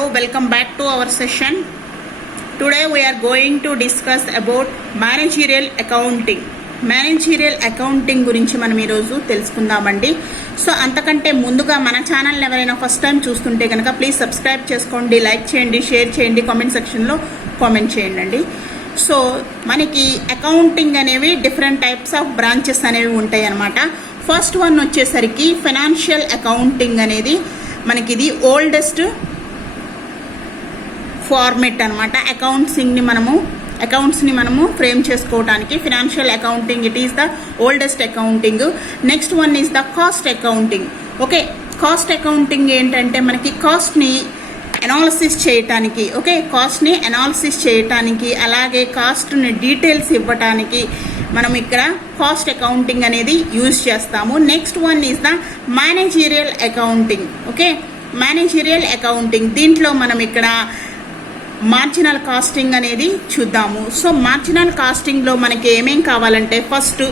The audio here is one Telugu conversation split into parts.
Hello, welcome back to our session. Today we are going to discuss about managerial accounting. Managerial accounting గురించి మనం ఈరోజు తెలుసుకుందామండి. సో అంతకంటే ముందుగా మన ఛానల్ని ఎవరైనా ఫస్ట్ టైం చూస్తుంటే కనుక ప్లీజ్ సబ్స్క్రైబ్ చేసుకోండి, లైక్ చేయండి, షేర్ చేయండి, కామెంట్ సెక్షన్లో కామెంట్ చేయండి. సో మనకి అకౌంటింగ్ అనేవి డిఫరెంట్ టైప్స్ ఆఫ్ బ్రాంచెస్ అనేవి ఉంటాయి అన్నమాట. ఫస్ట్ వన్ వచ్చేసరికి ఫైనాన్షియల్ అకౌంటింగ్ అనేది మనకి ఇది ఓల్డెస్ట్ ఫార్మెట్ అనమాట. అకౌంట్స్ని మనము ఫ్రేమ్ చేసుకోవడానికి financial accounting it is the oldest accounting. Next one is the cost accounting. Okay, cost accounting ఏంటంటే మనకి కాస్ట్ని అనాలిసిస్ చేయటానికి అలాగే కాస్ట్ని డీటెయిల్స్ ఇవ్వటానికి మనం ఇక్కడ కాస్ట్ అకౌంటింగ్ అనేది యూజ్ చేస్తాము. Next one is the managerial accounting. Okay, managerial accounting దీంట్లో మనం ఇక్కడ మార్జినల్ కాస్టింగ్ అనేది చూద్దాము. సో మార్జినల్ కాస్టింగ్లో మనకి ఏమేం కావాలంటే ఫస్ట్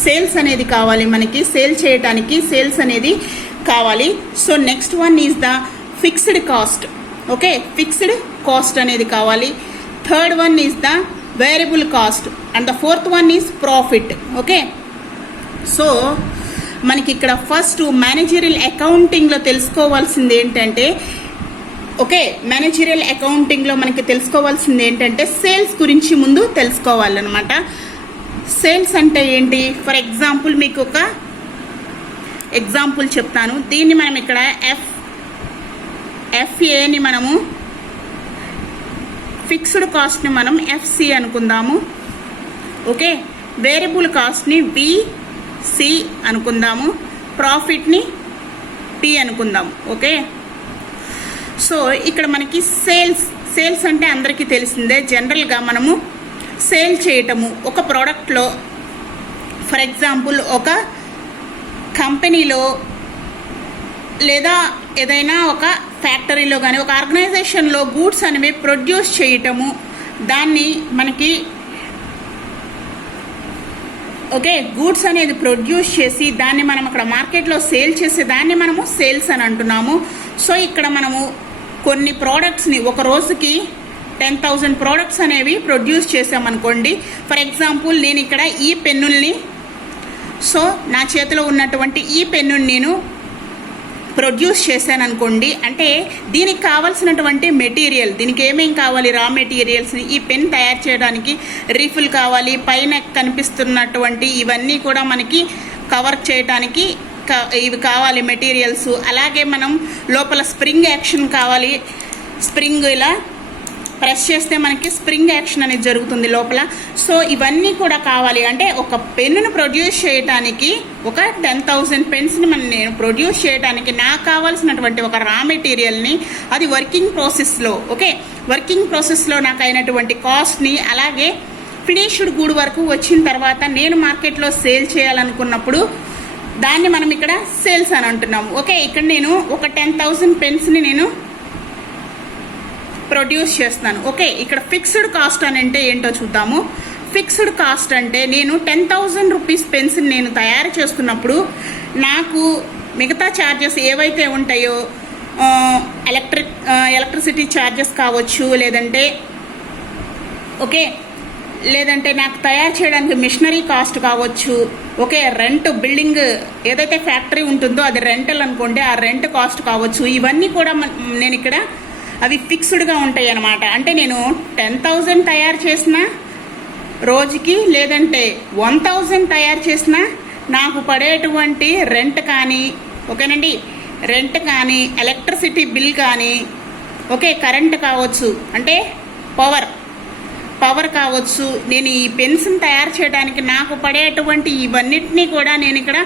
సేల్స్ అనేది కావాలి, మనకి సేల్ చేయడానికి సేల్స్ అనేది కావాలి. So next one is the fixed cost. Okay, fixed cost అనేది కావాలి. Third one is the variable cost and the fourth one is profit. Okay, so మనకి ఇక్కడ ఫస్ట్ మేనేజరియల్ అకౌంటింగ్లో తెలుసుకోవాల్సింది ఏంటంటే మేనేజరియల్ అకౌంటింగ్లో మనకి తెలుసుకోవాల్సింది ఏంటంటే సేల్స్ గురించి ముందు తెలుసుకోవాలన్నమాట. సేల్స్ అంటే ఏంటి? ఫర్ ఎగ్జాంపుల్ మీకు ఒక ఎగ్జాంపుల్ చెప్తాను. దీన్ని మనం ఇక్కడ ఎఫ్ఏని మనము ఫిక్స్డ్ కాస్ట్ని మనం ఎఫ్సి అనుకుందాము. ఓకే, వేరియబుల్ కాస్ట్ని విసి అనుకుందాము, ప్రాఫిట్ని పి అనుకుందాము. ఓకే, సో ఇక్కడ మనకి సేల్స్ అంటే అందరికీ తెలిసిందే. జనరల్గా మనము సేల్ చేయటము ఒక ప్రోడక్ట్లో, ఫర్ ఎగ్జాంపుల్ ఒక కంపెనీలో లేదా ఏదైనా ఒక ఫ్యాక్టరీలో కానీ ఒక ఆర్గనైజేషన్లో గూడ్స్ అనేవి ప్రొడ్యూస్ చేయటము, దాన్ని మనకి గూడ్స్ అనేది ప్రొడ్యూస్ చేసి దాన్ని మనం అక్కడ మార్కెట్లో సేల్ చేసే దాన్ని మనము సేల్స్ అని అంటున్నాము. సో ఇక్కడ మనము కొన్ని ప్రోడక్ట్స్ని ఒక రోజుకి 10,000 ప్రోడక్ట్స్ అనేవి ప్రొడ్యూస్ చేసామనుకోండి. ఫర్ ఎగ్జాంపుల్ నేను ఇక్కడ ఈ పెన్నుల్ని, సో నా చేతిలో ఉన్నటువంటి ఈ పెన్నుని నేను ప్రొడ్యూస్ చేశాను అనుకోండి. అంటే దీనికి కావాల్సినటువంటి మెటీరియల్, దీనికి ఏమేం కావాలి, రా మెటీరియల్స్ని ఈ పెన్ తయారు చేయడానికి రీఫిల్ కావాలి, పైన కనిపిస్తున్నటువంటి ఇవన్నీ కూడా మనకి కవర్ చేయడానికి ఇవి కావాలి మెటీరియల్స్. అలాగే మనం లోపల స్ప్రింగ్ యాక్షన్ కావాలి, స్ప్రింగ్ ఇలా ప్రెస్ చేస్తే మనకి స్ప్రింగ్ యాక్షన్ అనేది జరుగుతుంది లోపల. సో ఇవన్నీ కూడా కావాలి. అంటే ఒక పెన్నును ప్రొడ్యూస్ చేయడానికి ఒక 10,000 పెన్స్ని నేను ప్రొడ్యూస్ చేయడానికి నాకు కావాల్సినటువంటి ఒక రా మెటీరియల్ని అది వర్కింగ్ ప్రాసెస్లో నాకు అయినటువంటి కాస్ట్ని అలాగే ఫినిష్డ్ గూడ్ వరకు వచ్చిన తర్వాత నేను మార్కెట్లో సేల్ చేయాలనుకున్నప్పుడు దాన్ని మనం ఇక్కడ సేల్స్ అని అంటున్నాము. ఓకే, ఇక్కడ నేను ఒక 10,000 పెన్స్ని నేను ప్రొడ్యూస్ చేస్తాను. ఓకే, ఇక్కడ ఫిక్స్డ్ కాస్ట్ అని అంటే ఏంటో చూద్దాము. ఫిక్స్డ్ కాస్ట్ అంటే నేను 10,000 రూపీస్ పెన్స్ని నేను తయారు చేస్తున్నప్పుడు నాకు మిగతా ఛార్జెస్ ఏవైతే ఉంటాయో ఎలక్ట్రిసిటీ ఛార్జెస్ కావచ్చు, లేదంటే నాకు తయారు చేయడానికి మిషనరీ కాస్ట్ కావచ్చు. ఓకే, రెంట్, బిల్డింగ్ ఏదైతే ఫ్యాక్టరీ ఉంటుందో అది రెంటల్ అనుకోండి, ఆ రెంట్ కాస్ట్ కావచ్చు. ఇవన్నీ కూడా నేను ఇక్కడ అవి ఫిక్స్డ్గా ఉంటాయి అన్నమాట. అంటే నేను 10,000 తయారు చేసిన రోజుకి లేదంటే 1,000 తయారు చేసిన నాకు పడేటువంటి రెంట్ కానీ, ఓకేనండి, రెంట్ కానీ, ఎలక్ట్రిసిటీ బిల్ కానీ, కరెంట్ కావచ్చు, అంటే పవర్ కావచ్చు, నేను ఈ పెన్స్ని తయారు చేయడానికి నాకు పడేటువంటి ఇవన్నిటినీ కూడా నేను ఇక్కడ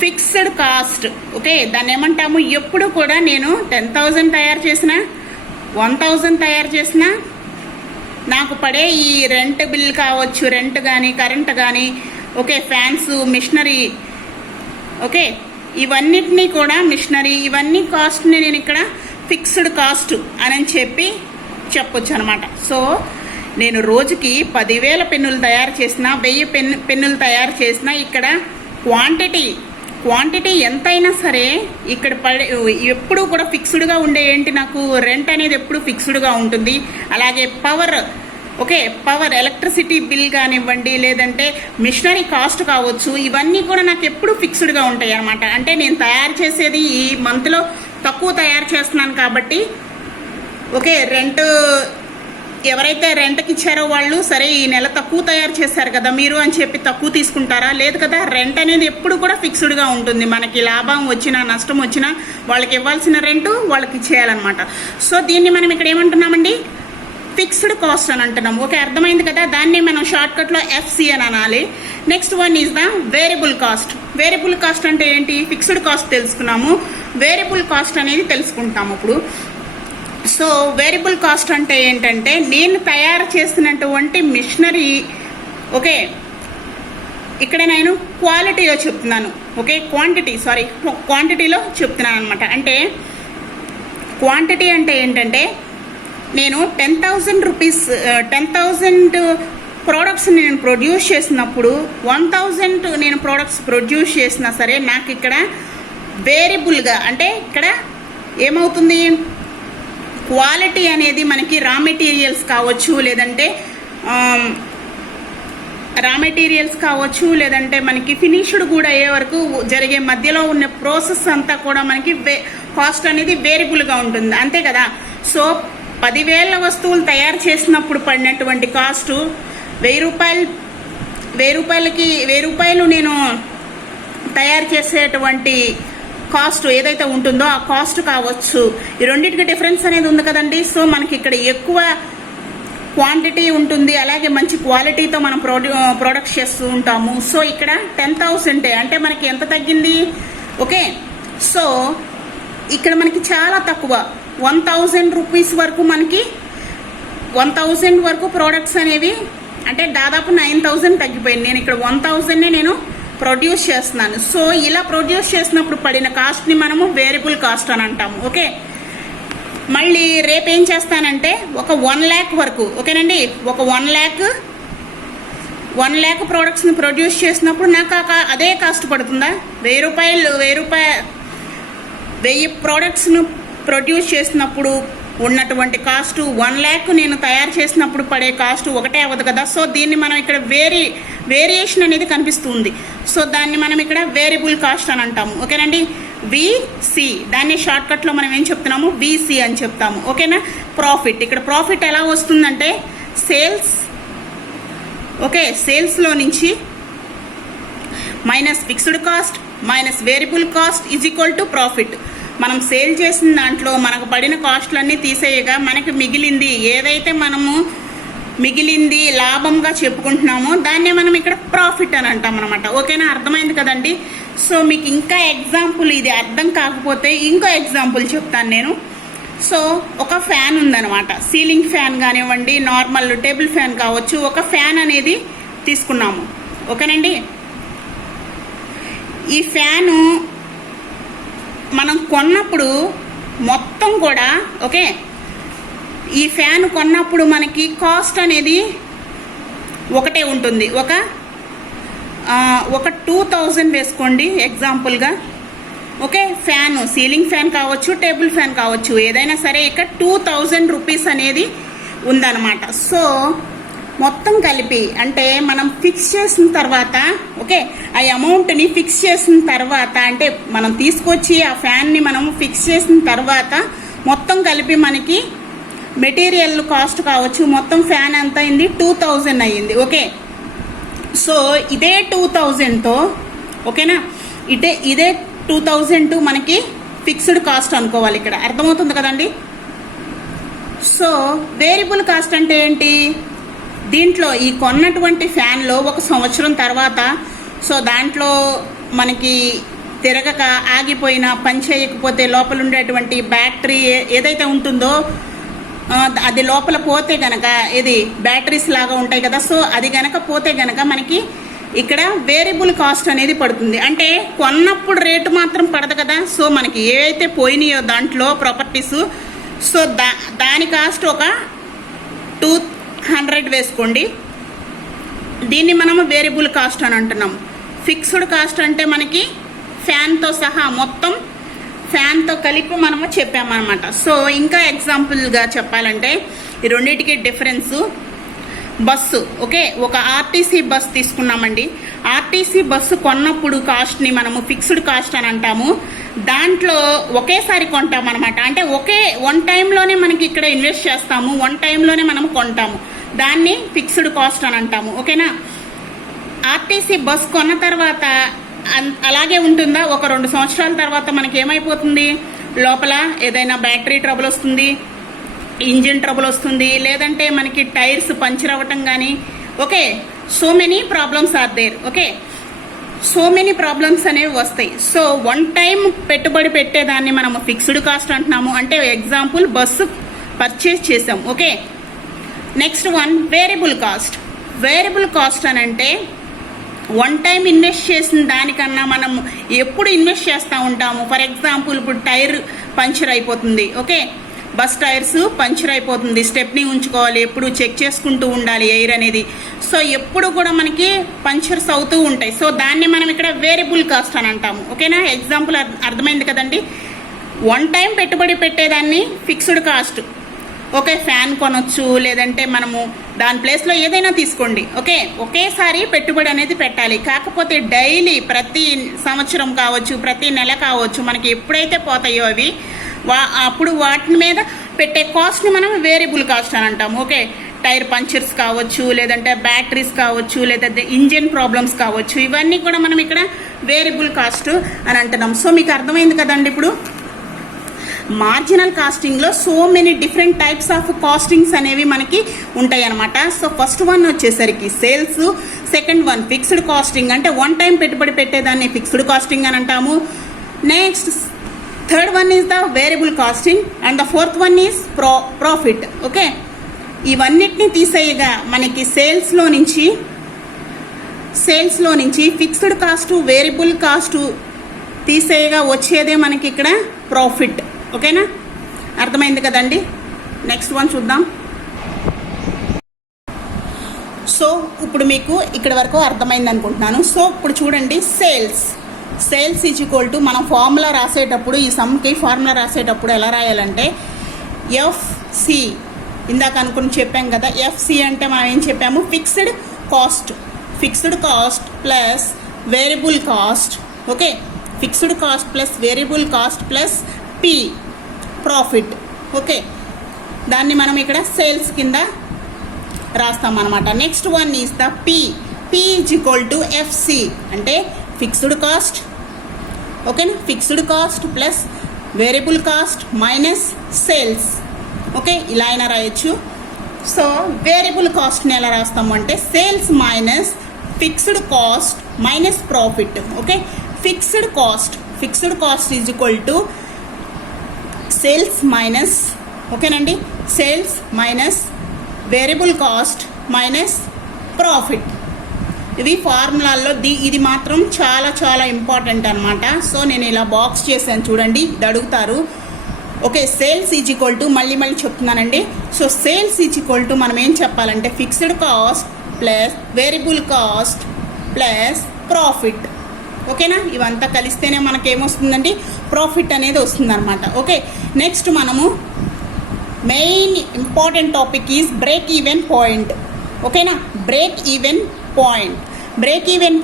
ఫిక్స్డ్ కాస్ట్. ఓకే, దాన్ని ఏమంటాము, ఎప్పుడు కూడా నేను 10,000 తయారు చేసిన 1,000 తయారు చేసిన నాకు పడే ఈ రెంట్ బిల్ కావచ్చు, రెంట్ కానీ కరెంట్ కానీ, ఫ్యాన్స్, మిషనరీ, ఇవన్నిటినీ కూడా ఇవన్నీ కాస్ట్ని నేను ఇక్కడ ఫిక్స్డ్ కాస్ట్ అని చెప్పొచ్చు అనమాట. సో నేను రోజుకి 10,000 పెన్నులు తయారు చేసిన, 1000 పెన్నులు తయారు చేసిన ఇక్కడ క్వాంటిటీ ఎంతైనా సరే ఇక్కడ ఎప్పుడు కూడా ఫిక్స్డ్గా ఉండే ఏంటి, నాకు రెంట్ అనేది ఎప్పుడు ఫిక్స్డ్గా ఉంటుంది. అలాగే power, okay, power electricity bill కానివ్వండి, లేదంటే మిషనరీ కాస్ట్ కావచ్చు, ఇవన్నీ కూడా నాకు ఎప్పుడు ఫిక్స్డ్గా ఉంటాయి అన్నమాట. అంటే నేను తయారు చేసేది ఈ మంత్లో తక్కువ తయారు చేస్తున్నాను కాబట్టి, ఓకే, రెంట్ ఎవరైతే రెంట్కి ఇచ్చారో వాళ్ళు సరే ఈ నెల తక్కువ తయారు చేశారు కదా మీరు అని చెప్పి తక్కువ తీసుకుంటారా? లేదు కదా. రెంట్ అనేది ఎప్పుడు కూడా ఫిక్స్డ్గా ఉంటుంది. మనకి లాభం వచ్చినా నష్టం వచ్చినా వాళ్ళకి ఇవ్వాల్సిన రెంట్ వాళ్ళకి ఇచ్చేయాలన్నమాట. సో దీన్ని మనం ఇక్కడ ఏమంటున్నామండి, ఫిక్స్డ్ కాస్ట్ అని అంటున్నాం. ఓకే, అర్థమైంది కదా. దాన్ని మనం షార్ట్కట్లో ఎఫ్సి అని అనాలి. Next one is the variable cost. Variable cost అంటే ఏంటి? ఫిక్స్డ్ కాస్ట్ తెలుసుకున్నాము, వేరియబుల్ కాస్ట్ అనేది తెలుసుకుంటాము ఇప్పుడు. సో వేరియబుల్ కాస్ట్ అంటే ఏంటంటే నేను తయారు చేస్తున్నటువంటి మిషనరీ, ఓకే, ఇక్కడ నేను క్వాలిటీలో చెప్తున్నాను, ఓకే, క్వాంటిటీలో చెప్తున్నాను అనమాట. అంటే క్వాంటిటీ అంటే ఏంటంటే నేను 10,000 రూపీస్ 10,000 ప్రోడక్ట్స్ నేను ప్రొడ్యూస్ చేసినప్పుడు 1,000 నేను ప్రోడక్ట్స్ ప్రొడ్యూస్ చేసినా సరే నాకు ఇక్కడ వేరియబుల్గా, అంటే ఇక్కడ ఏమవుతుంది, క్వాలిటీ అనేది మనకి రా మెటీరియల్స్ కావచ్చు, లేదంటే మనకి ఫినిష్డ్ కూడా అయ్యే వరకు జరిగే మధ్యలో ఉన్న ప్రాసెస్ అంతా కూడా మనకి కాస్ట్ అనేది వేరియబుల్గా ఉంటుంది, అంతే కదా. సో 10,000 వస్తువులు తయారు చేసినప్పుడు పడినటువంటి కాస్టు 1,000 రూపాయలు నేను తయారు చేసేటువంటి కాస్ట్ ఏదైతే ఉంటుందో ఆ కాస్ట్ కావచ్చు. ఈ రెండింటికి డిఫరెన్స్ అనేది ఉంది కదండి. సో మనకి ఇక్కడ ఎక్కువ క్వాంటిటీ ఉంటుంది, అలాగే మంచి క్వాలిటీతో మనం ప్రొడక్ట్స్ చేస్తూ ఉంటాము. సో ఇక్కడ 10,000 అంటే మనకి ఎంత తగ్గింది, ఓకే. సో ఇక్కడ మనకి చాలా తక్కువ 1,000 రూపీస్ వరకు, మనకి 1,000 వరకు ప్రోడక్ట్స్ అనేవి, అంటే దాదాపు 9,000 తగ్గిపోయింది. నేను ఇక్కడ 1,000నే నేను ప్రొడ్యూస్ చేస్తున్నాను. సో ఇలా ప్రొడ్యూస్ చేసినప్పుడు పడిన కాస్ట్ని మనము వేరియబుల్ కాస్ట్ అని అంటాము, ఓకే. మళ్ళీ రేపు ఏం చేస్తానంటే ఒక 1 lakh వరకు, ఓకేనండి, ఒక 1 lakh ప్రోడక్ట్స్ని ప్రొడ్యూస్ చేసినప్పుడు నాకు అదే కాస్ట్ పడుతుందా? 1,000 ప్రోడక్ట్స్ను ప్రొడ్యూస్ చేసినప్పుడు ఉన్నటువంటి కాస్ట్ 1 lakh నేను తయారు చేసినప్పుడు పడే కాస్ట్ ఒకటే అవ్వదు కదా. సో దీన్ని మనం ఇక్కడ వేరియేషన్ అనేది కనిపిస్తుంది. సో దాన్ని మనం ఇక్కడ వేరియబుల్ కాస్ట్ అని అంటాము, ఓకేనండి. విసి, దాన్ని షార్ట్కట్లో మనం ఏం చెప్తున్నాము, విసి అని చెప్తాము, ఓకేనా. ప్రాఫిట్, ఇక్కడ ప్రాఫిట్ ఎలా వస్తుందంటే సేల్స్, ఓకే, సేల్స్లో నుంచి minus fixed cost minus variable cost is equal to profit. మనం సేల్ చేసిన దాంట్లో మనకు పడిన కాస్ట్లన్నీ తీసేయగా మనకి మిగిలింది ఏదైతే మనము మిగిలింది లాభంగా చెప్పుకుంటున్నామో దాన్నే మనం ఇక్కడ ప్రాఫిట్ అని అంటాం అనమాట, ఓకేనా. అర్థమైంది కదండి. సో మీకు ఇంకా ఎగ్జాంపుల్ ఇది అర్థం కాకపోతే ఇంకో ఎగ్జాంపుల్ చెప్తాను నేను. సో ఒక ఫ్యాన్ ఉందన్నమాట, సీలింగ్ ఫ్యాన్ కానివ్వండి, నార్మల్ టేబుల్ ఫ్యాన్ కావచ్చు, ఒక ఫ్యాన్ అనేది తీసుకున్నాము, ఓకేనండి. ఈ ఫ్యాను మనం కొన్నప్పుడు మొత్తం కూడా, ఓకే, ఈ ఫ్యాన్ కొన్నప్పుడు మనకి కాస్ట్ అనేది ఒకటే ఉంటుంది. ఒక 2,000 వేసుకోండి ఎగ్జాంపుల్గా, ఓకే. ఫ్యాన్, సీలింగ్ ఫ్యాన్ కావచ్చు, టేబుల్ ఫ్యాన్ కావచ్చు, ఏదైనా సరే ఇక్కడ 2,000 రూపీస్ అనేది ఉందన్నమాట. సో మొత్తం కలిపి, అంటే మనం ఫిక్స్ చేసిన తర్వాత, ఓకే, ఆ అమౌంట్ని ఫిక్స్ చేసిన తర్వాత, అంటే మనం తీసుకొచ్చి ఆ ఫ్యాన్ని మనం ఫిక్స్ చేసిన తర్వాత మొత్తం కలిపి మనకి మెటీరియల్ కాస్ట్ కావచ్చు, మొత్తం ఫ్యాన్ ఎంత అయింది, 2,000 అయ్యింది, ఓకే. సో ఇదే 2,000తో, ఓకేనా, ఇదే 2,000 మనకి ఫిక్స్డ్ కాస్ట్ అనుకోవాలి ఇక్కడ, అర్థమవుతుంది కదండి. సో వేరియబుల్ కాస్ట్ అంటే ఏంటి, దీంట్లో ఈ కొన్నటువంటి ఫ్యాన్లో 1 సంవత్సరం తర్వాత, సో దాంట్లో మనకి తిరగక ఆగిపోయినా పని చేయకపోతే లోపల ఉండేటువంటి బ్యాటరీ ఏదైతే ఉంటుందో అది లోపల పోతే గనక, ఇది బ్యాటరీస్ లాగా ఉంటాయి కదా, సో అది గనక పోతే గనక మనకి ఇక్కడ వేరియబుల్ కాస్ట్ అనేది పడుతుంది. అంటే కొన్నప్పుడు రేటు మాత్రం పడదు కదా. సో మనకి ఏవైతే పోయినాయో దాంట్లో ప్రాపర్టీస్, సో దాని కాస్ట్ ఒక 200 వేసుకోండి. దీన్ని మనము వేరియబుల్ కాస్ట్ అని అంటున్నాం. ఫిక్స్డ్ కాస్ట్ అంటే మనకి ఫ్యాన్తో సహా మొత్తం ఫ్యాన్తో కలిపి మనము చెప్పామన్నమాట. సో ఇంకా ఎగ్జాంపుల్గా చెప్పాలంటే ఈ రెండింటికి డిఫరెన్సు బస్సు. ఓకే, ఒక ఆర్టీసీ బస్ తీసుకున్నామండి. ఆర్టీసీ బస్సు కొన్నప్పుడు కాస్ట్ని మనము ఫిక్స్డ్ కాస్ట్ అని అంటాము. దాంట్లో ఒకేసారి కొంటాం అనమాట. అంటే వన్ టైంలోనే మనకి ఇక్కడ ఇన్వెస్ట్ చేస్తాము, వన్ టైంలోనే మనము కొంటాము. దాన్ని ఫిక్స్డ్ కాస్ట్ అని అంటాము. ఓకేనా. ఆర్టీసీ బస్ కొన్న తర్వాత అలాగే ఉంటుందా? ఒక 2 సంవత్సరాల తర్వాత మనకి ఏమైపోతుంది, లోపల ఏదైనా బ్యాటరీ ట్రబుల్ వస్తుంది, ఇంజిన్ ట్రబుల్ వస్తుంది, లేదంటే మనకి టైర్స్ పంచర్ అవ్వటం కానీ. Okay, so many problems are there. Okay, so many problems అనేవి వస్తాయి. సో వన్ టైం పెట్టుబడి పెట్టేదాన్ని మనము ఫిక్స్డ్ కాస్ట్ అంటున్నాము. అంటే ఎగ్జాంపుల్ బస్సు పర్చేస్ చేసాం. Okay, next one variable cost. Variable cost అని అంటే వన్ టైం ఇన్వెస్ట్ చేసిన దానికన్నా మనం ఎప్పుడు ఇన్వెస్ట్ చేస్తూ ఉంటాము. ఫర్ ఎగ్జాంపుల్ ఇప్పుడు టైర్ పంచర్ అయిపోతుంది. ఓకే, బస్ టైర్స్ పంచర్ అయిపోతుంది, స్టెప్ని ఉంచుకోవాలి, ఎప్పుడు చెక్ చేసుకుంటూ ఉండాలి ఎయిర్ అనేది. సో ఎప్పుడు కూడా మనకి పంచర్స్ అవుతూ ఉంటాయి. సో దాన్ని మనం ఇక్కడ వేరియబుల్ కాస్ట్ అని అంటాము. ఓకేనా, ఎగ్జాంపుల్ అర్థమైంది కదండి. వన్ టైం పెట్టుబడి పెట్టేదాన్ని ఫిక్స్డ్ కాస్ట్. ఓకే, ఫ్యాన్ కొనొచ్చు, లేదంటే మనము దాని ప్లేస్లో ఏదైనా తీసుకోండి. ఓకే, ఒకేసారి పెట్టుబడి అనేది పెట్టాలి. కాకపోతే డైలీ ప్రతి సంవత్సరం కావచ్చు, ప్రతి నెల కావచ్చు, మనకి ఎప్పుడైతే పోతాయో అవి అప్పుడు వాటి మీద పెట్టే కాస్ట్ని మనం వేరియబుల్ కాస్ట్ అని అంటాము. ఓకే, టైర్ పంచర్స్ కావచ్చు, లేదంటే బ్యాటరీస్ కావచ్చు, లేదంటే ఇంజిన్ ప్రాబ్లమ్స్ కావచ్చు, ఇవన్నీ కూడా మనం ఇక్కడ వేరియబుల్ కాస్ట్ అని అంటున్నాం. సో మీకు అర్థమైంది కదండి. ఇప్పుడు మార్జినల్ కాస్టింగ్లో so many different types of costings అనేవి మనకి ఉంటాయి అనమాట. సో ఫస్ట్ వన్ వచ్చేసరికి sales, second one fixed costing, అంటే వన్ టైం పెట్టుబడి పెట్టేదాన్ని ఫిక్స్డ్ కాస్టింగ్ అని అంటాము. Next third one is the variable costing and the fourth one is profit. Okay, ఇవన్నిటిని తీసేయగా మనకి సేల్స్లో నుంచి ఫిక్స్డ్ కాస్టు, వేరియబుల్ కాస్టు తీసేయగా వచ్చేదే మనకి ఇక్కడ ప్రాఫిట్. ఓకేనా, అర్థమైంది కదండి. నెక్స్ట్ వన్ చూద్దాం. సో ఇప్పుడు మీకు ఇక్కడ వరకు అర్థమైంది అనుకుంటున్నాను. సో ఇప్పుడు చూడండి, సేల్స్ ఈజ్ ఈక్వల్ టు మనం ఫార్ములా రాసేటప్పుడు, ఈ సమ్కి ఫార్ములా రాసేటప్పుడు ఎలా రాయాలంటే ఎఫ్సి, ఇందాక అనుకుని చెప్పాం కదా. ఎఫ్సి అంటే మనం ఏం చెప్పాము, fixed cost plus variable cost. Okay, fixed cost plus variable cost plus P, profit. Okay, దాన్ని మనం ఇక్కడ సేల్స్ కింద రాస్తాం అనమాట. Next one is the P is equal to FC అంటే ఫిక్స్డ్ కాస్ట్. ఓకేనా, fixed cost plus variable cost minus sales. Okay, ఇలా అయినా రాయొచ్చు. సో వేరియబుల్ కాస్ట్ని ఎలా రాస్తాము అంటే sales minus fixed cost minus profit. Okay, fixed cost is equal to sales minus, ఓకేనండి, sales minus variable cost minus profit. ఇవి ఫార్ములాల్లో ఇది మాత్రం చాలా చాలా ఇంపార్టెంట్ అనమాట. సో నేను ఇలా బాక్స్ చేశాను చూడండి, ఇది అడుగుతారు. Okay, sales is equal to మళ్ళీ చెప్తున్నానండి. So sales is equal to మనం ఏం చెప్పాలంటే fixed cost plus variable cost plus profit. ఓకేనా, ఇవంతా కలిస్తేనే మనకి ఏమొస్తుందండి, ప్రాఫిట్ అనేది వస్తుందన్నమాట. ఓకే, నెక్స్ట్ మనము main important topic is break even point. ఓకేనా, బ్రేక్ ఈవెన్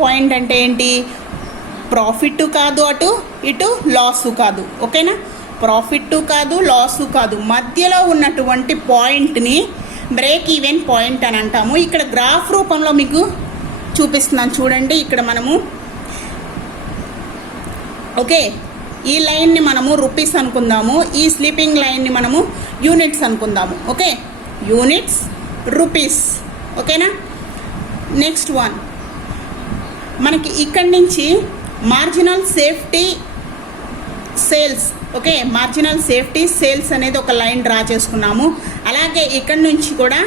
పాయింట్ అంటే ఏంటి, ప్రాఫిట్ కాదు, ఇటు లాసు కాదు. ఓకేనా, ప్రాఫిట్ కాదు, లాసు కాదు, మధ్యలో ఉన్నటువంటి పాయింట్ని బ్రేక్ ఈవెన్ పాయింట్ అని అంటాము. ఇక్కడ గ్రాఫ్ రూపంలో మీకు చూపిస్తున్నాను చూడండి. ఇక్కడ మనము ఓకే, ఈ లైన్ని మనము రూపీస్ అనుకుందాము, ఈ స్లీపింగ్ లైన్ని మనము యూనిట్స్ అనుకుందాము. Okay, units rupees. ఓకేనా, నెక్స్ట్ వన్ మనకి ఇక్కడి నుంచి marginal safety sales. Okay, marginal safety sales అనేది ఒక లైన్ డ్రా చేసుకున్నాము. అలాగే ఇక్కడి నుంచి కూడా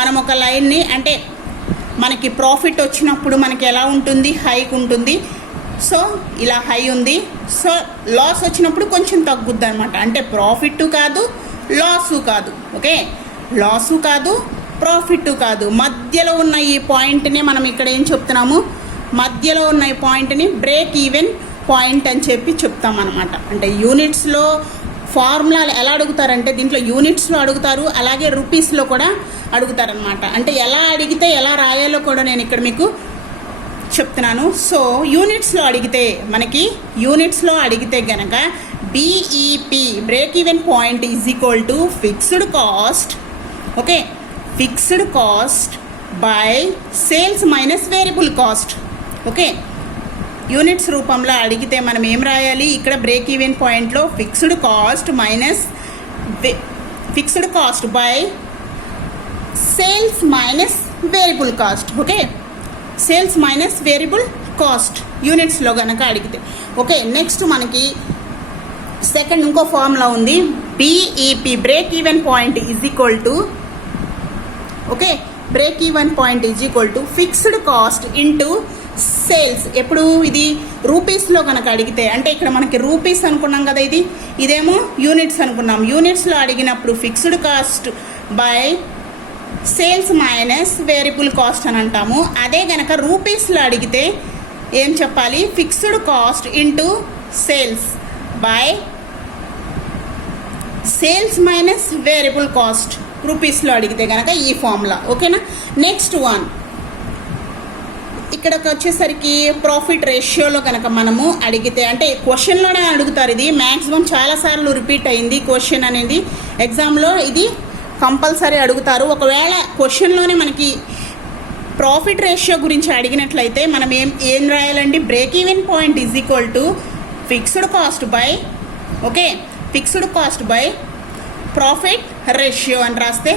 మనం ఒక లైన్ని, అంటే మనకి ప్రాఫిట్ వచ్చినప్పుడు మనకి ఎలా ఉంటుంది, హైక్ ఉంటుంది. సో ఇలా హై ఉంది. సో లాస్ వచ్చినప్పుడు కొంచెం తగ్గుద్ది అనమాట. అంటే ప్రాఫిట్ కాదు, లాసు కాదు. ఓకే, లాసు కాదు, ప్రాఫిట్ కాదు, మధ్యలో ఉన్న ఈ పాయింట్ని మనం ఇక్కడ ఏం చెప్తున్నాము, మధ్యలో ఉన్న ఈ పాయింట్ని బ్రేక్ ఈవెన్ పాయింట్ అని చెప్పి చెప్తామన్నమాట. అంటే యూనిట్స్లో ఫార్ములాలు ఎలా అడుగుతారంటే దీంట్లో యూనిట్స్లో అడుగుతారు, అలాగే రూపీస్లో కూడా అడుగుతారనమాట. అంటే ఎలా అడిగితే ఎలా రాయాలో కూడా నేను ఇక్కడ మీకు చెప్తున్నాను. సో యూనిట్స్లో అడిగితే గనక BEP break even point is equal to fixed cost, okay, fixed cost by sales minus variable cost. Okay, units రూపంలో అడిగితే మనం ఏం రాయాలి, ఇక్కడ బ్రేక్ ఈవెన్ పాయింట్లో fixed cost minus fixed cost by sales minus variable cost. Okay, sales minus variable cost యూనిట్స్లో కనుక అడిగితే. ఓకే, నెక్స్ట్ మనకి సెకండ్ ఇంకో ఫార్ములా ఉంది, BEP break even point is equal to, okay, break even point is equal to fixed cost into sales. ఎప్పుడు ఇది రూపీస్లో కనుక అడిగితే, అంటే ఇక్కడ మనకి రూపీస్ అనుకున్నాం కదా, ఇదేమో యూనిట్స్ అనుకున్నాం. యూనిట్స్లో అడిగినప్పుడు fixed cost by sales minus variable cost అని అంటాము. అదే కనుక రూపీస్లో అడిగితే ఏం చెప్పాలి, fixed cost into sales by sales minus variable cost రూపీస్లో అడిగితే కనుక ఈ ఫార్ములా. ఓకేనా. నెక్స్ట్ వన్ ఇక్కడికి వచ్చేసరికి ప్రాఫిట్ రేషియోలో కనుక మనము అడిగితే, అంటే క్వశ్చన్లోనే అడుగుతారు, ఇది మ్యాక్సిమం చాలాసార్లు రిపీట్ అయింది క్వశ్చన్ అనేది, ఎగ్జామ్లో ఇది కంపల్సరీ అడుగుతారు. ఒకవేళ క్వశ్చన్లోనే మనకి ప్రాఫిట్ రేషియో గురించి అడిగినట్లయితే మనం ఏం రాయాలండి, break even point is equal to fixed cost by, okay, fixed cost by profit ratio అని రాస్తే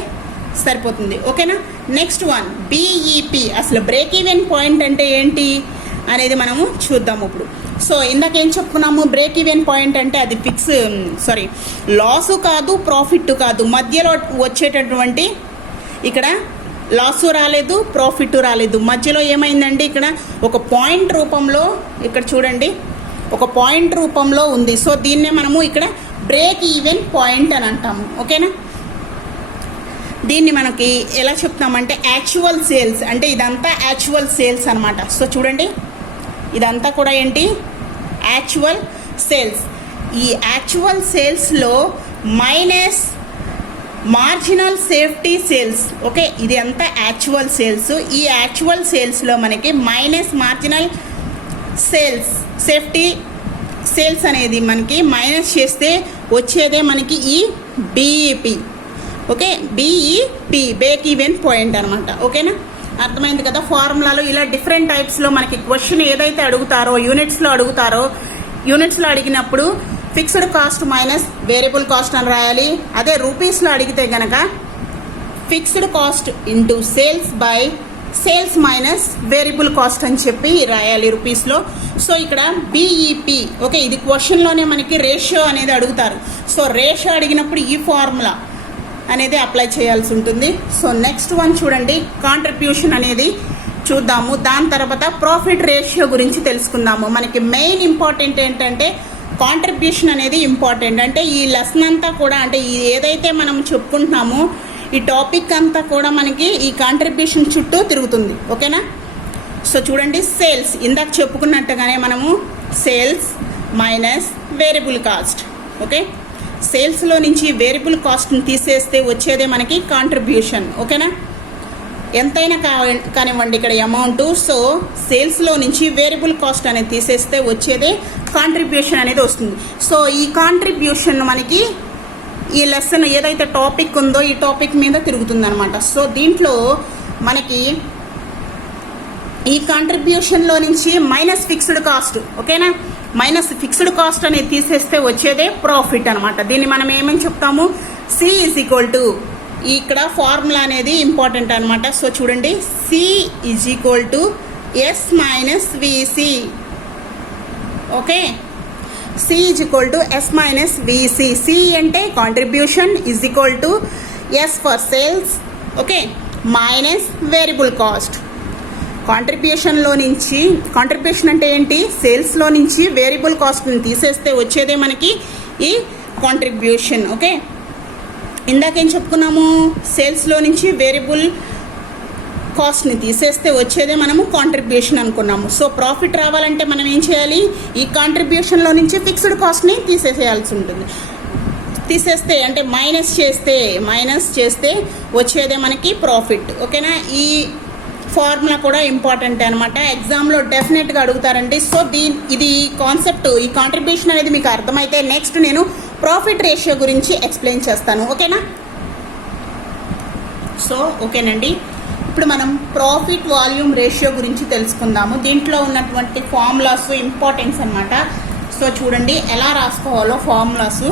సరిపోతుంది. ఓకేనా. Next one BEP. అసలు బ్రేక్ ఈవెన్ పాయింట్ అంటే ఏంటి అనేది మనము చూద్దాము ఇప్పుడు. సో ఇందాక ఏం చెప్పుకున్నాము, బ్రేక్ ఈవెన్ పాయింట్ అంటే అది లాసు కాదు, ప్రాఫిట్ కాదు, మధ్యలో వచ్చేటటువంటి, ఇక్కడ లాసు రాలేదు, ప్రాఫిట్ రాలేదు, మధ్యలో ఏమైందండి, ఇక్కడ ఒక పాయింట్ రూపంలో, ఇక్కడ చూడండి ఒక పాయింట్ రూపంలో ఉంది. సో దీన్నే మనము ఇక్కడ బ్రేక్ ఈవెన్ పాయింట్ అని అంటాము. ఓకేనా. దీన్ని మనకి ఎలా చెప్తామంటే యాక్చువల్ సేల్స్, అంటే ఇదంతా యాక్చువల్ సేల్స్ అనమాట. సో చూడండి ఇదంతా కూడా ఏంటి, యాక్చువల్ సేల్స్. ఈ యాక్చువల్ సేల్స్లో minus marginal safety sales. Okay, ఇది అంతా యాక్చువల్ సేల్స్. ఈ యాక్చువల్ సేల్స్లో మనకి మైనస్ మార్జినల్ సేఫ్టీ సేల్స్ అనేది మనకి మైనస్ చేస్తే వచ్చేదే మనకి ఈ BEP. Okay, BEP break even point అనమాట. ఓకేనా, అర్థమైంది కదా. ఫార్ములాలో ఇలా డిఫరెంట్ టైప్స్లో మనకి క్వశ్చన్ ఏదైతే అడుగుతారో యూనిట్స్లో అడిగినప్పుడు fixed cost minus variable cost అని రాయాలి. అదే రూపీస్లో అడిగితే కనుక fixed cost into sales by sales minus variable cost అని చెప్పి రాయాలి రూపీస్లో. సో ఇక్కడ బీఈపీ, ఓకే, ఇది క్వశ్చన్లోనే మనకి రేషియో అనేది అడుగుతారు. సో రేషియో అడిగినప్పుడు ఈ ఫార్ములా అనేది అప్లై చేయాల్సి ఉంటుంది. సో నెక్స్ట్ వన్ చూడండి, కాంట్రిబ్యూషన్ అనేది చూద్దాము. దాని తర్వాత ప్రాఫిట్ రేషియో గురించి తెలుసుకుందాము. మనకి మెయిన్ ఇంపార్టెంట్ ఏంటంటే కాంట్రిబ్యూషన్ అనేది ఇంపార్టెంట్. అంటే ఈ లెసన్ అంతా కూడా, అంటే ఏదైతే మనం చెప్పుకుంటున్నామో ఈ టాపిక్ అంతా కూడా మనకి ఈ కాంట్రిబ్యూషన్ చుట్టూ తిరుగుతుంది. ఓకేనా. సో చూడండి, సేల్స్ ఇందాక చెప్పుకున్నట్టుగానే మనము sales minus variable cost. Okay, సేల్స్లో నుంచి వేరియబుల్ కాస్ట్ని తీసేస్తే వచ్చేదే మనకి కాంట్రిబ్యూషన్. ఓకేనా, ఎంతైనా కానివ్వండి ఇక్కడ అమౌంట్. సో సేల్స్లో నుంచి వేరియబుల్ కాస్ట్ అనేది తీసేస్తే వచ్చేదే కాంట్రిబ్యూషన్ అనేది వస్తుంది. సో ఈ కాంట్రిబ్యూషన్ మనకి ఈ లెసన్ ఏదైతే టాపిక్ ఉందో ఈ టాపిక్ మీద తిరుగుతుంది అనమాట. సో దీంట్లో మనకి ఈ కాంట్రిబ్యూషన్లో నుంచి మైనస్ ఫిక్స్డ్ కాస్ట్, ఓకేనా, మైనస్ ఫిక్స్డ్ కాస్ట్ అనేది తీసేస్తే వచ్చేదే ప్రాఫిట్ అనమాట. దీన్ని మనం ఏమని చెప్తాము, సి ఈజ్ ఈక్వల్ టు, ఇక్కడ ఫార్ములా అనేది ఇంపార్టెంట్ అనమాట. సో చూడండి, C is equal to S minus VC. Okay, C is equal to S minus VC. C అంటే contribution is equal to S for sales, okay, minus variable cost. కాంట్రిబ్యూషన్లో నుంచి, కాంట్రిబ్యూషన్ అంటే ఏంటి, సేల్స్లో నుంచి వేరియబుల్ కాస్ట్ని తీసేస్తే వచ్చేదే మనకి ఈ కాంట్రిబ్యూషన్. ఓకే, ఇందాకేం చెప్పుకున్నాము, సేల్స్లో నుంచి వేరియబుల్ కాస్ట్ని తీసేస్తే వచ్చేదే మనము కాంట్రిబ్యూషన్ అనుకున్నాము. సో ప్రాఫిట్ రావాలంటే మనం ఏం చేయాలి, ఈ కాంట్రిబ్యూషన్లో నుంచి ఫిక్స్డ్ కాస్ట్ని తీసేసేయాల్సి ఉంటుంది. తీసేస్తే అంటే మైనస్ చేస్తే వచ్చేదే మనకి ప్రాఫిట్. ఓకేనా, ఈ ఫార్ములా కూడా ఇంపార్టెంట్ అనమాట, ఎగ్జామ్లో డెఫినెట్గా అడుగుతారండి. సో ఇది కాన్సెప్ట్, ఈ కాంట్రిబ్యూషన్ అనేది మీకు అర్థమైతే నెక్స్ట్ నేను ప్రాఫిట్ రేషియో గురించి ఎక్స్ప్లెయిన్ చేస్తాను. ఓకేనా, సో ఓకేనండి, ఇప్పుడు మనం ప్రాఫిట్ వాల్యూమ్ రేషియో గురించి తెలుసుకుందాము. దీంట్లో ఉన్నటువంటి ఫార్ములాస్ ఇంపార్టెన్స్ అనమాట. సో చూడండి ఎలా రాసుకోవాలో ఫార్ములాస్.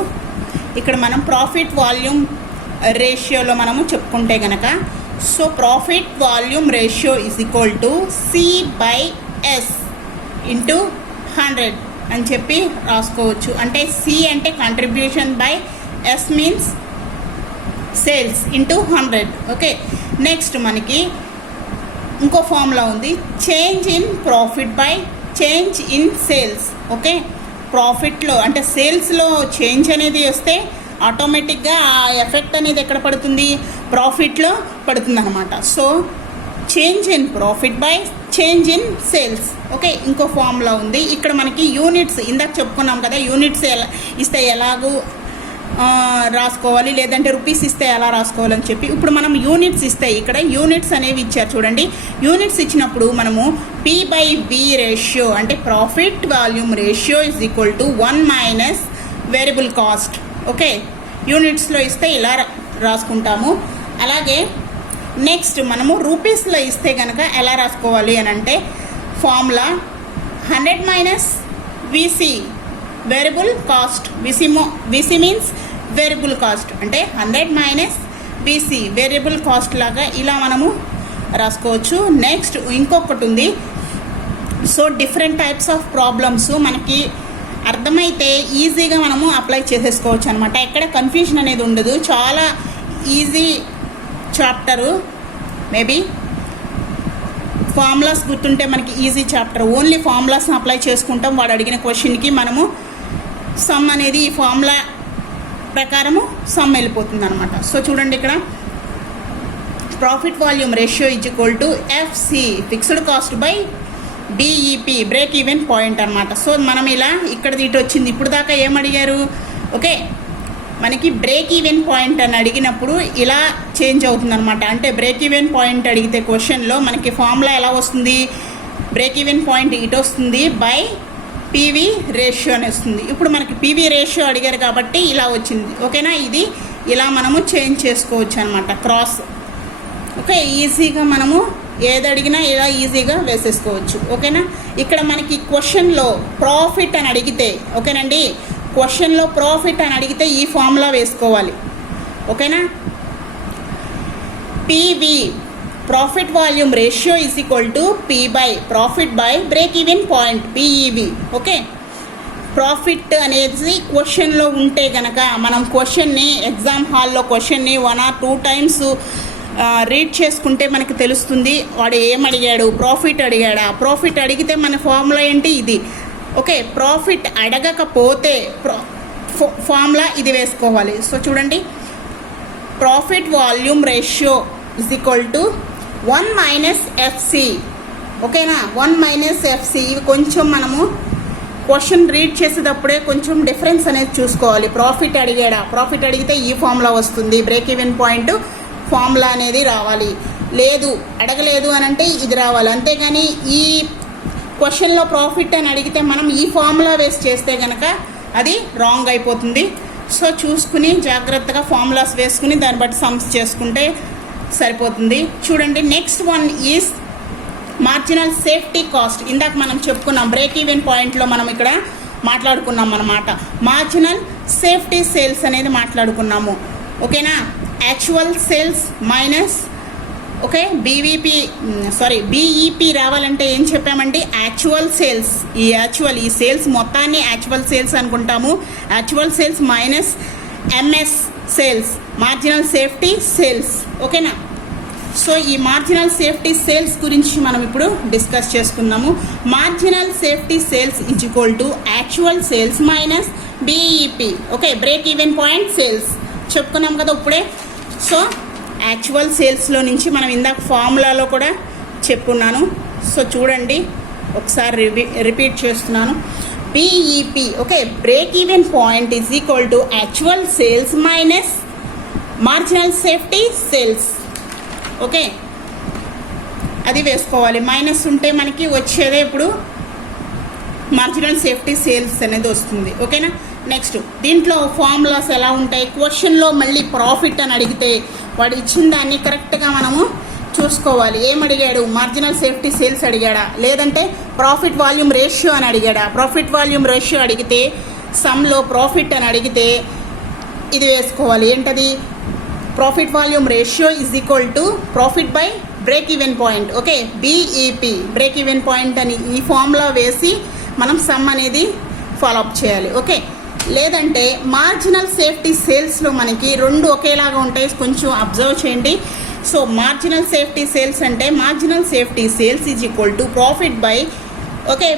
ఇక్కడ మనం ప్రాఫిట్ వాల్యూమ్ రేషియోలో మనము చెప్పుకుంటే కనుక, so profit volume ratio is equal to C/S into 100 అని చెప్పి రాసుకోవచ్చు. అంటే C అంటే contribution by S means sales into 100. Okay, next మనకి ఇంకో ఫార్ములా ఉంది, change in profit by change in sales. Okay, ప్రాఫిట్లో అంటే సేల్స్లో చేంజ్ అనేది వస్తే ఆటోమేటిక్గా ఆ ఎఫెక్ట్ అనేది ఎక్కడ పడుతుంది, ప్రాఫిట్లో పడుతుంది అనమాట. So change in profit by change in sales. Okay, ఇంకో ఫార్ములా ఉంది ఇక్కడ మనకి యూనిట్స్, ఇందాక చెప్పుకున్నాం కదా యూనిట్స్ ఇస్తే ఎలాగూ రాసుకోవాలి, లేదంటే రూపీస్ ఇస్తే ఎలా రాసుకోవాలని చెప్పి. ఇప్పుడు మనం యూనిట్స్ ఇస్తే ఇక్కడ యూనిట్స్ అనేవి ఇచ్చారు చూడండి. యూనిట్స్ ఇచ్చినప్పుడు మనము P/V రేషియో అంటే profit volume ratio is equal to 1 minus variable cost. Okay, యూనిట్స్లో ఇస్తే ఇలా రాసుకుంటాము. అలాగే నెక్స్ట్ మనము రూపీస్లో ఇస్తే కనుక ఎలా రాసుకోవాలి అని అంటే formula 100 minus VC variable cost. VC means variable cost, అంటే 100 మైనస్ VC వేరియబుల్ కాస్ట్ లాగా ఇలా మనము రాసుకోవచ్చు. నెక్స్ట్ ఇంకొకటి ఉంది, so different types of problems మనకి అర్థమైతే ఈజీగా మనము అప్లై చేసేసుకోవచ్చు అనమాట, ఎక్కడ కన్ఫ్యూజన్ అనేది ఉండదు. చాలా ఈజీ చాప్టరు, మేబీ ఫార్ములాస్ గుర్తుంటే మనకి ఈజీ చాప్టర్. ఓన్లీ ఫార్ములాస్ని అప్లై చేసుకుంటాం, వాడు అడిగిన క్వశ్చన్కి మనము సమ్ అనేది ఈ ఫార్ములా ప్రకారము సమ్ వెళ్ళిపోతుంది అనమాట. సో చూడండి ఇక్కడ profit volume ratio is equal to FC fixed cost by BEP break even point అనమాట. సో మనం ఇలా ఇక్కడ ఇటు వచ్చింది, ఇప్పుడు దాకా ఏం అడిగారు, ఓకే మనకి బ్రేక్ ఈవెన్ పాయింట్ అని అడిగినప్పుడు ఇలా చేంజ్ అవుతుంది అనమాట. అంటే బ్రేక్ ఈవెన్ పాయింట్ అడిగితే క్వశ్చన్లో మనకి ఫార్ములా ఎలా వస్తుంది, బ్రేక్ ఈవెన్ పాయింట్ ఇటు వస్తుంది బై PV రేషియో అని వస్తుంది. ఇప్పుడు మనకి PV రేషియో అడిగారు కాబట్టి ఇలా వచ్చింది. ఓకేనా, ఇది ఇలా మనము చేంజ్ చేసుకోవచ్చు అనమాట క్రాస్. ఓకే, ఈజీగా మనము ఏది అడిగినా ఇలా ఈజీగా వేసేసుకోవచ్చు. ఓకేనా, ఇక్కడ మనకి క్వశ్చన్లో ప్రాఫిట్ అని అడిగితే, ఓకేనండి, క్వశ్చన్లో ప్రాఫిట్ అని అడిగితే ఈ ఫార్ములా వేసుకోవాలి. ఓకేనా, PV profit volume ratio is equal to P by profit by break even point PEV. Okay, profit అనేది క్వశ్చన్లో ఉంటే కనుక మనం క్వశ్చన్ని ఎగ్జామ్ హాల్లో క్వశ్చన్ని 1 or 2 times రీడ్ చేసుకుంటే మనకు తెలుస్తుంది వాడు ఏమడిగాడు, ప్రాఫిట్ అడిగాడా. ప్రాఫిట్ అడిగితే మన ఫార్ములా ఏంటి, ఇది. ఓకే, ప్రాఫిట్ అడగకపోతే ఫార్ములా ఇది వేసుకోవాలి. సో చూడండి, profit volume ratio is equal to 1 minus FC. ఓకేనా, 1 మైనస్ FC. ఇవి కొంచెం మనము క్వశ్చన్ రీడ్ చేసేటప్పుడే కొంచెం డిఫరెన్స్ అనేది చూసుకోవాలి. ప్రాఫిట్ అడిగాడా, ప్రాఫిట్ అడిగితే ఈ ఫార్ములా వస్తుంది, బ్రేక్ ఈవెన్ పాయింట్ ఫార్ములా అనేది రావాలి. లేదు అడగలేదు అని అంటే ఇది రావాలి. అంతేగాని ఈ క్వశ్చన్లో ప్రాఫిట్ అని అడిగితే మనం ఈ ఫార్ములా వేసి చేస్తే కనుక అది రాంగ్ అయిపోతుంది. సో చూసుకుని జాగ్రత్తగా ఫార్ములాస్ వేసుకుని దాన్ని బట్టి సమ్స్ చేసుకుంటే సరిపోతుంది. చూడండి, next one is marginal safety cost. ఇందాక మనం చెప్పుకున్నాం, బ్రేక్ ఈవెన్ పాయింట్లో మనం ఇక్కడ మాట్లాడుకున్నాం అన్నమాట. మార్జినల్ సేఫ్టీ సేల్స్ అనేది మాట్లాడుకున్నాము. ఓకేనా, actual sales minus okay BEP రావాలంటే ఏం చెప్పామంటే యాక్చువల్ సేల్స్. ఈ సేల్స్ మొత్తాన్ని యాక్చువల్ సేల్స్ అనుకుంటాము. Actual sales minus MS sales, marginal safety sales. ఓకేనా, సో ఈ మార్జినల్ సేఫ్టీ సేల్స్ గురించి మనం ఇప్పుడు డిస్కస్ చేసుకుందాము. Marginal safety sales is equal to actual sales minus BEP. Okay, break even point sales చెప్పుకున్నాం కదా ఇప్పుడే. సో యాక్చువల్ సేల్స్లో నుంచి మనం ఇందాక ఫార్ములాలో కూడా చెప్పున్నాను. సో చూడండి, ఒకసారి రిపీట్ చేస్తున్నాను. BEP, okay, break even point is equal to actual sales minus marginal safety sales. Okay, అది వేసుకోవాలి. మైనస్ ఉంటే మనకి వచ్చేదే ఇప్పుడు మార్జినల్ సేఫ్టీ సేల్స్ అనేది వస్తుంది. ఓకేనా. నెక్స్ట్ దీంట్లో ఫార్ములాస్ ఎలా ఉంటాయి, క్వశ్చన్లో మళ్ళీ ప్రాఫిట్ అని అడిగితే వాడు ఇచ్చిన దాన్ని కరెక్ట్గా మనము చూసుకోవాలి. ఏమడిగాడు, మార్జినల్ సేఫ్టీ సేల్స్ అడిగాడా, లేదంటే ప్రాఫిట్ వాల్యూమ్ రేషియో అని అడిగాడా. ప్రాఫిట్ వాల్యూమ్ రేషియో అడిగితే సమ్లో ప్రాఫిట్ అని అడిగితే ఇది వేసుకోవాలి. ఏంటది, profit volume ratio is equal to profit by break even point. Okay, BEP, break even point అని ఈ ఫార్ములా వేసి మనం సమ్ అనేది ఫాలోఅప్ చేయాలి. ఓకే, లేదంటే మార్జినల్ సేఫ్టీ సేల్స్లో మనకి రెండు ఒకేలాగా ఉంటాయి, కొంచెం అబ్జర్వ్ చేయండి. సో మార్జినల్ సేఫ్టీ సేల్స్ అంటే marginal safety sales is equal to profit by, okay,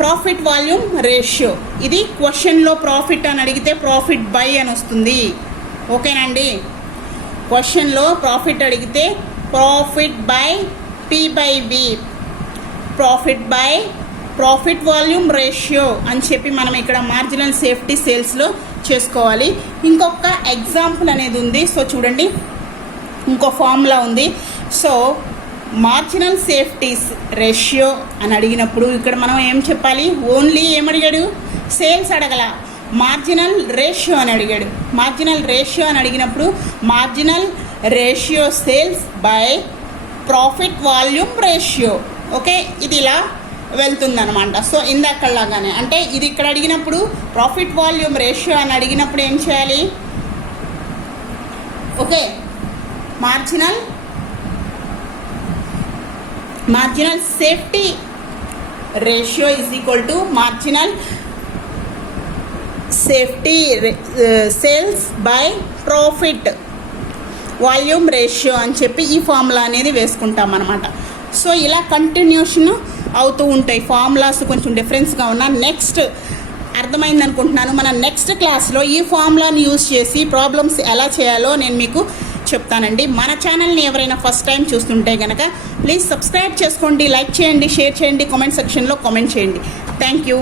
profit volume ratio. ఇది క్వశ్చన్లో ప్రాఫిట్ అని అడిగితే ప్రాఫిట్ బై అని వస్తుంది. ఓకేనండి, క్వశ్చన్లో ప్రాఫిట్ అడిగితే profit by P by V, profit by profit volume ratio అని చెప్పి మనం ఇక్కడ మార్జినల్ సేఫ్టీ సేల్స్లో చేసుకోవాలి. ఇంకొక ఎగ్జాంపుల్ అనేది ఉంది. సో చూడండి, ఇంకో ఫార్ములా ఉంది. సో మార్జినల్ సేఫ్టీస్ రేషియో అని అడిగినప్పుడు ఇక్కడ మనం ఏం చెప్పాలి, ఓన్లీ ఏమడిగాడు, సేల్స్ అడగల, మార్జినల్ రేషియో అని అడిగాడు. మార్జినల్ రేషియో అని అడిగినప్పుడు marginal ratio sales by profit volume ratio. Okay, ఇది ఇలా వెళ్తుందనమాట. సో ఇందాకలాగానే, అంటే ఇది ఇక్కడ అడిగినప్పుడు ప్రాఫిట్ వాల్యూమ్ రేషియో అని అడిగినప్పుడు ఏం చేయాలి, okay, marginal safety ratio is equal to marginal safety sales by profit volume ratio అని చెప్పి ఈ ఫార్ములా అనేది వేసుకుంటాం అనమాట. సో ఇలా కంటిన్యూషన్ అవుతూ ఉంటాయి. ఫార్ములాస్ కొంచెం డిఫరెన్స్గా ఉన్నా నెక్స్ట్ అర్థమైంది అనుకుంటున్నాను. మన నెక్స్ట్ క్లాస్లో ఈ ఫార్ములాని యూజ్ చేసి ప్రాబ్లమ్స్ ఎలా చేయాలో నేను మీకు చెప్తానండి. మన ఛానల్ని ఎవరైనా ఫస్ట్ టైం చూస్తుంటే కనుక ప్లీజ్ సబ్స్క్రైబ్ చేసుకోండి, లైక్ చేయండి, షేర్ చేయండి, కామెంట్ సెక్షన్లో కామెంట్ చేయండి. Thank you.